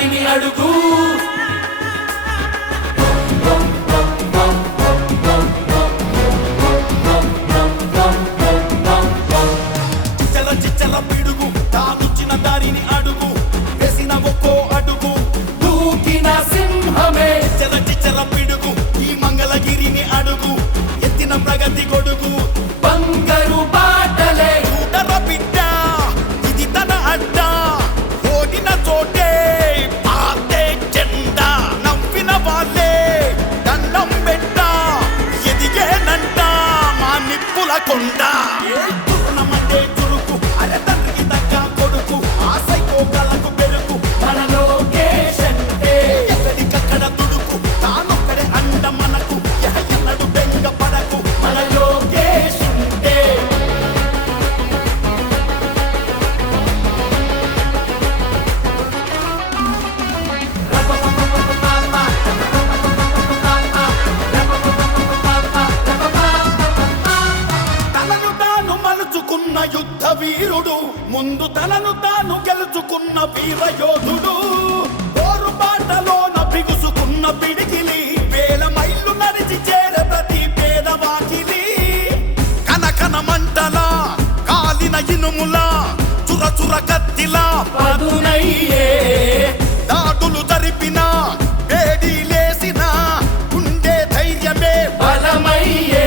దారిని అడుగు చిచ్చల పిడుగు తానుచ్చిన దారిని అడుగు వేసిన ఒక్కో అడుగు దూకిన సింహమే చిచ్చల పిడుగు ఈ మంగళగిరిని అడుగు ఎత్తిన ప్రగతి గొడుగు బంగారు బాటలే చూడర బిడ్డ ఇది తన అడ్డ ఓడిన చోటే పాతే జెండా నవ్విన వాళ్ళే దండం పెట్ట ఎదిగేనంట మా నిప్పుల కొండ యుద్ధ వీరుడు ముందు తనను తాను గెలుచుకున్న వీర యోధుడు పోరుబాటలోన బిగుసుకున్న పిడికిలి వేల మైళ్ళు నడిచి చేరే ప్రతి పేదవాకిలి కనకన మంటల కాలిన ఇనుముల చురచుర కత్తిలా పదునయ్యే దాడులు జరిపిన వేడి లేసిన ఉండే ధైర్యమే బలమయ్యే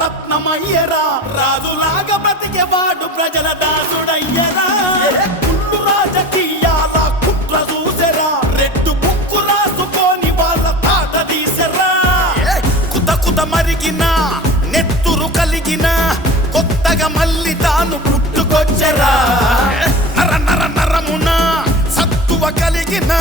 రత్నమయ్యరా రాజులాగా బ్రతికేవాడు ప్రజల దాసుడయ్యరా కుళ్ళు రాజకీయాల కుట్ర చూసెరా రెడ్డు బుక్కు రాసుకొని వాళ్ళ తాట తీసెరా కుత మరిగిన నెత్తురు కలిగిన కొత్తగా మళ్ళీ తాను పుట్టుకొచ్చరా నరమున సత్తువ కలిగిన